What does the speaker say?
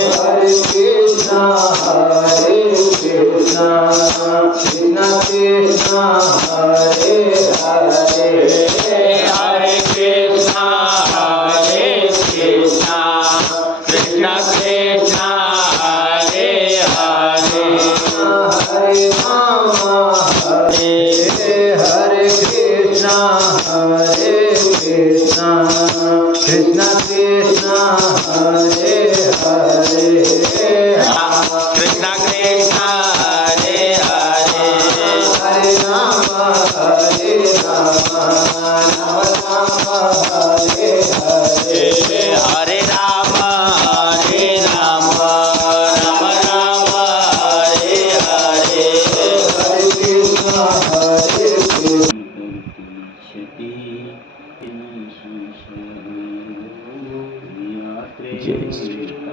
Hare Krishna, Krishna Krishna, Hare Hare, Hare Krishna, Krishna Krishna, Hare Hare, Hare Rama, Hare Krishna, Krishna Krishna, Hare Hare, Krishna Krishna, Hare Hare, Hare Rama, Rama Rama, Hare Hare, Hare Rama, Rama Rama, Hare Hare, Hare Krishna, Jai Shri Ram.